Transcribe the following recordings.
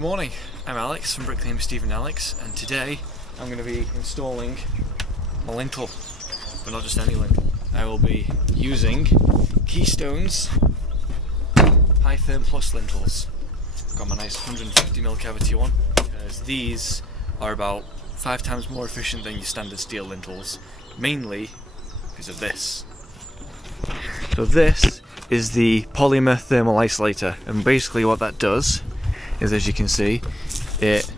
Good morning, I'm Alex from Bricklaying with Steve and Alex, and today I'm going to be installing a lintel, but not just any lintel. I will be using Keystone's High Therm Plus lintels. Got my nice 150mm cavity one, as these are about 5 times more efficient than your standard steel lintels, mainly because of this. So this is the polymer thermal isolator, and basically what that does is, as you can see, it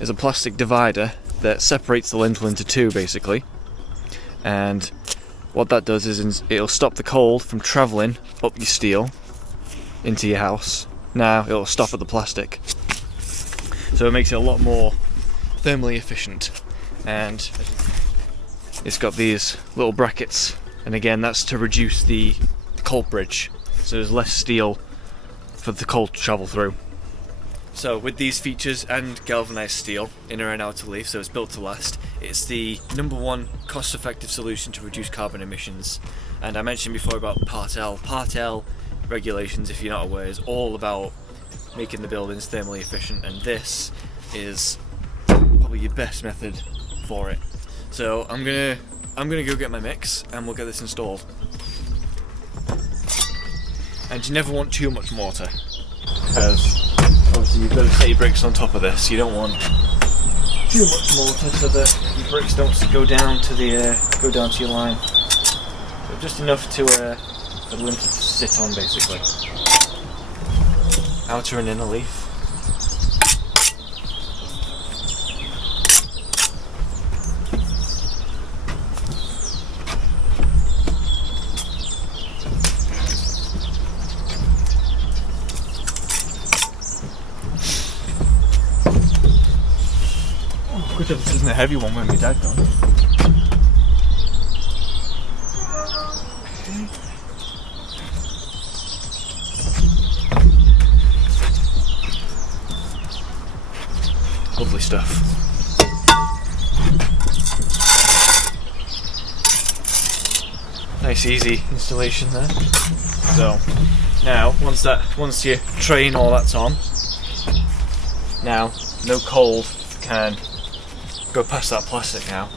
is a plastic divider that separates the lintel into two basically, and what that does is it'll stop the cold from travelling up your steel into your house. Now it'll stop at the plastic, so it makes it a lot more thermally efficient, and it's got these little brackets, and again that's to reduce the cold bridge, so there's less steel for the cold to travel through. So with these features and galvanised steel, inner and outer leaf, so it's built to last, it's the #1 cost-effective solution to reduce carbon emissions. And I mentioned before about Part L. Part L regulations, if you're not aware, is all about making the buildings thermally efficient, and this is probably your best method for it. So I'm gonna go get my mix and we'll get this installed. And you never want too much mortar, because obviously you've got to set your bricks on top of this. You don't want too much mortar so that your bricks don't go down to your line. So just enough to for the lintel to sit on basically. Outer and inner leaf. Good job this isn't a heavy one when my dad gone. Lovely stuff. Nice easy installation there. So now once your tray and all that's on, now no cold can go past that plastic now.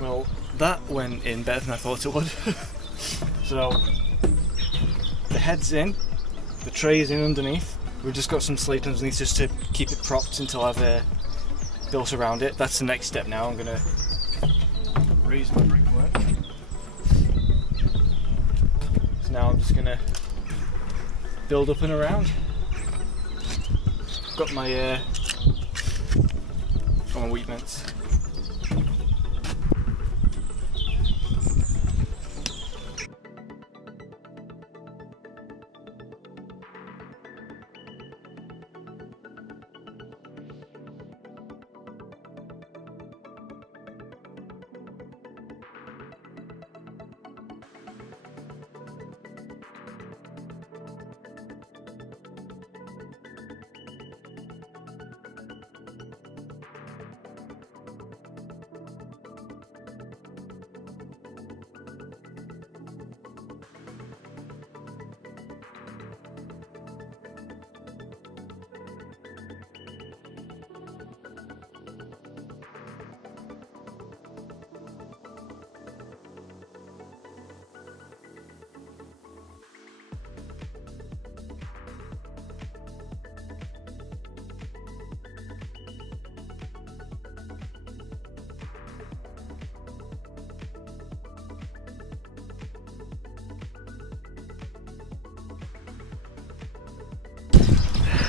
Well, that went in better than I thought it would. So the head's in, the tray is in underneath. We've just got some slate underneath just to keep it propped until I've built around it. That's the next step now. I'm going to raise my brickwork. So now I'm just going to build up and around. Got my wheat mints.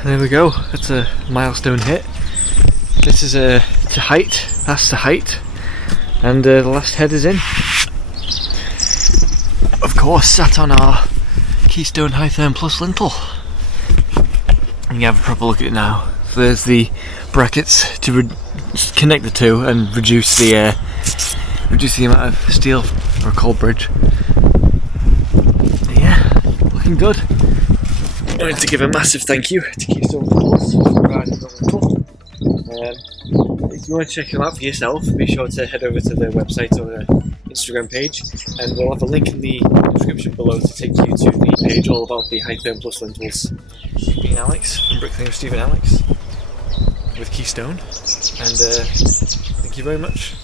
There we go, that's a milestone hit. This is to height, that's the height, and the last head is in. Of course, sat on our Keystone High Therm Plus lintel. You can have a proper look at it now. So there's the brackets to connect the two and reduce the amount of steel for a cold bridge. Yeah, looking good. I wanted to give a massive thank you to Keystone for providing the lintel. If you want to check them out for yourself, be sure to head over to their website or their Instagram page, and we'll have a link in the description below to take you to the page all about the High Therm Plus lintels. You've been Alex from Bricklaying with Steve and Alex with Keystone, and thank you very much.